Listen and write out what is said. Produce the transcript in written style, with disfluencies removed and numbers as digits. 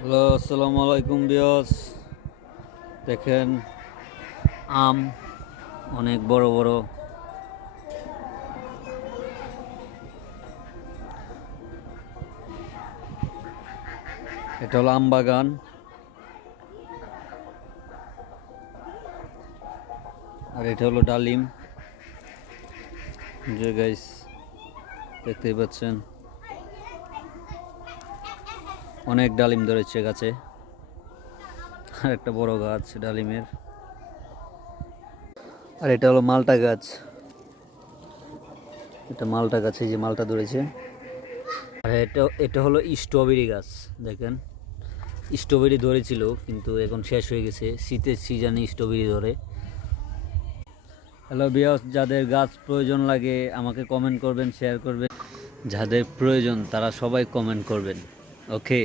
Hello, আসসালামু আলাইকুম বিয়স। দেখেন আম অনেক বড় বড়। এটা হলো আম বাগান। আর এটা হলো ডালিম। যে গাইস দেখতেই পাচ্ছেন অনেক ডালিম ধরেছে গাছে। আর একটা বড় গাছ ডালিমের। আর এটা হলো মালটা গাছ। এটা মালটা গাছ, এই যে মালটা ধরেছে। আর এটা হলো স্ট্রবেরি গাছ। দেখেন স্ট্রবেরি ধরেছিল কিন্তু এখন শেষ হয়ে গেছে। শীতের সিজনে স্ট্রবেরি ধরে। হ্যালো বিয়স, যাদের গাছ প্রয়োজন লাগে আমাকে কমেন্ট করবেন, শেয়ার করবেন। যাদের প্রয়োজন তারা সবাই কমেন্ট করবেন। ওকে।